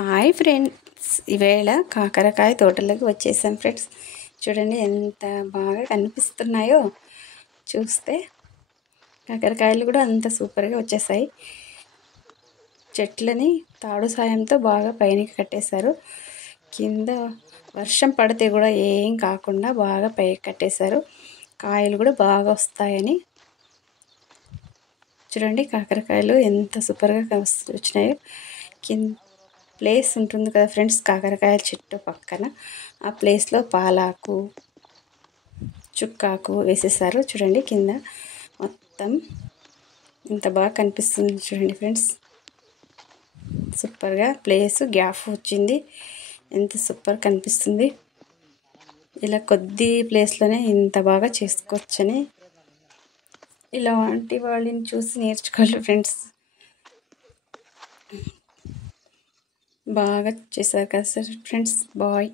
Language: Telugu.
హాయ్ ఫ్రెండ్స్, ఈవేళ కాకరకాయ తోటలోకి వచ్చేసాం ఫ్రెండ్స్. చూడండి ఎంత బాగా కనిపిస్తున్నాయో. చూస్తే కాకరకాయలు కూడా అంత సూపర్గా వచ్చేసాయి. చెట్లని తాడు సాయంతో బాగా పైనకి కట్టేశారు. కింద వర్షం పడితే కూడా ఏం కాకుండా బాగా పైకి కట్టేశారు. కాయలు కూడా బాగా వస్తాయని. చూడండి కాకరకాయలు ఎంత సూపర్గా వచ్చినాయో. కింద ప్లేస్ ఉంటుంది కదా ఫ్రెండ్స్, కాకరకాయ చెట్టు పక్కన ఆ ప్లేస్లో పాలాకు, చుక్కాకు వేసేసారు. చూడండి కింద మొత్తం ఎంత బాగా కనిపిస్తుంది చూడండి ఫ్రెండ్స్. సూపర్గా ప్లేస్ గ్యాప్ వచ్చింది, ఎంత సూపర్ కనిపిస్తుంది. ఇలా కొద్ది ప్లేస్లోనే ఇంత బాగా చేసుకోవచ్చని ఇలాంటి వాళ్ళని చూసి నేర్చుకోవాలి ఫ్రెండ్స్. బాగా చేశారు కదా సార్ ఫ్రెండ్స్. బాయ్.